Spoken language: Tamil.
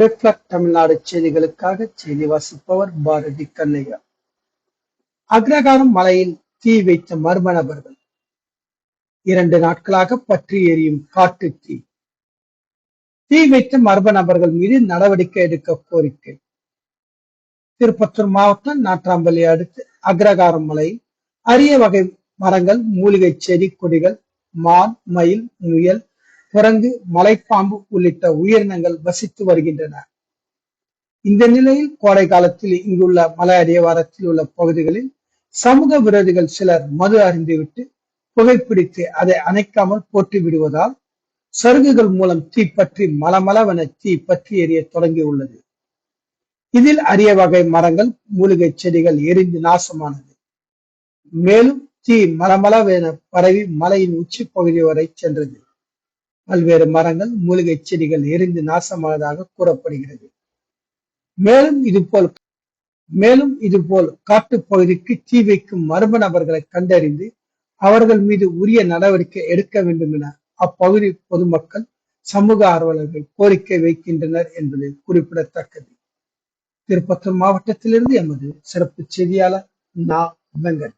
ரிஃப்ளெக்ட் தமிழ்நாடு செய்திகளுக்காக செய்தி வாசிப்பவர் பாரதி கண்ணையா. அக்ரகாரம் மலையில் தீ வைத்த மர்ம நபர்கள். 2 நாட்களாக பற்றி எரியும் காட்டு தீ. தீ வைத்த மர்ம நபர்கள் மீது நடவடிக்கை எடுக்க கோரிக்கை. திருப்பத்தூர் மாவட்டம் நாட்றாம்பள்ளி அடுத்து அக்ரகாரம் மலையில் அரிய வகை மரங்கள், மூலிகை செடி கொடிகள், மான், மயில், முயல், குரங்கு, மலைப்பாம்பு உள்ளிட்ட உயிரினங்கள் வசித்து வருகின்றன. இந்த நிலையில் கோடை காலத்தில் இங்குள்ள மலை அடிவாரத்தில் உள்ள பகுதிகளில் சமூக விரோதிகள் சிலர் மது அருந்திவிட்டு புகைப்பிடித்து அதை அணைக்காமல் போட்டு விடுவதால் சருகுகள் மூலம் தீப்பற்றி மலமளவென தீ பற்றி எரிய தொடங்கியுள்ளது. இதில் அரிய வகை மரங்கள், மூலிகை செடிகள் எரிந்து நாசமானது. மேலும் தீ மலமளவென பரவி மலையின் உச்சி பகுதி வரை சென்றது. பல்வேறு மரங்கள், மூலிகை செடிகள் எரிந்து நாசமானதாக கூறப்படுகிறது. மேலும் இதுபோல் காட்டுப் பகுதிக்கு தீ வைக்கும் மர்ம நபர்களை கண்டறிந்து அவர்கள் மீது உரிய நடவடிக்கை எடுக்க வேண்டும் என அப்பகுதி பொதுமக்கள், சமூக ஆர்வலர்கள் கோரிக்கை வைக்கின்றனர் என்பது குறிப்பிடத்தக்கது. திருப்பத்தூர் மாவட்டத்திலிருந்து எமது சிறப்பு செய்தியாளர் நா. வெங்கட்.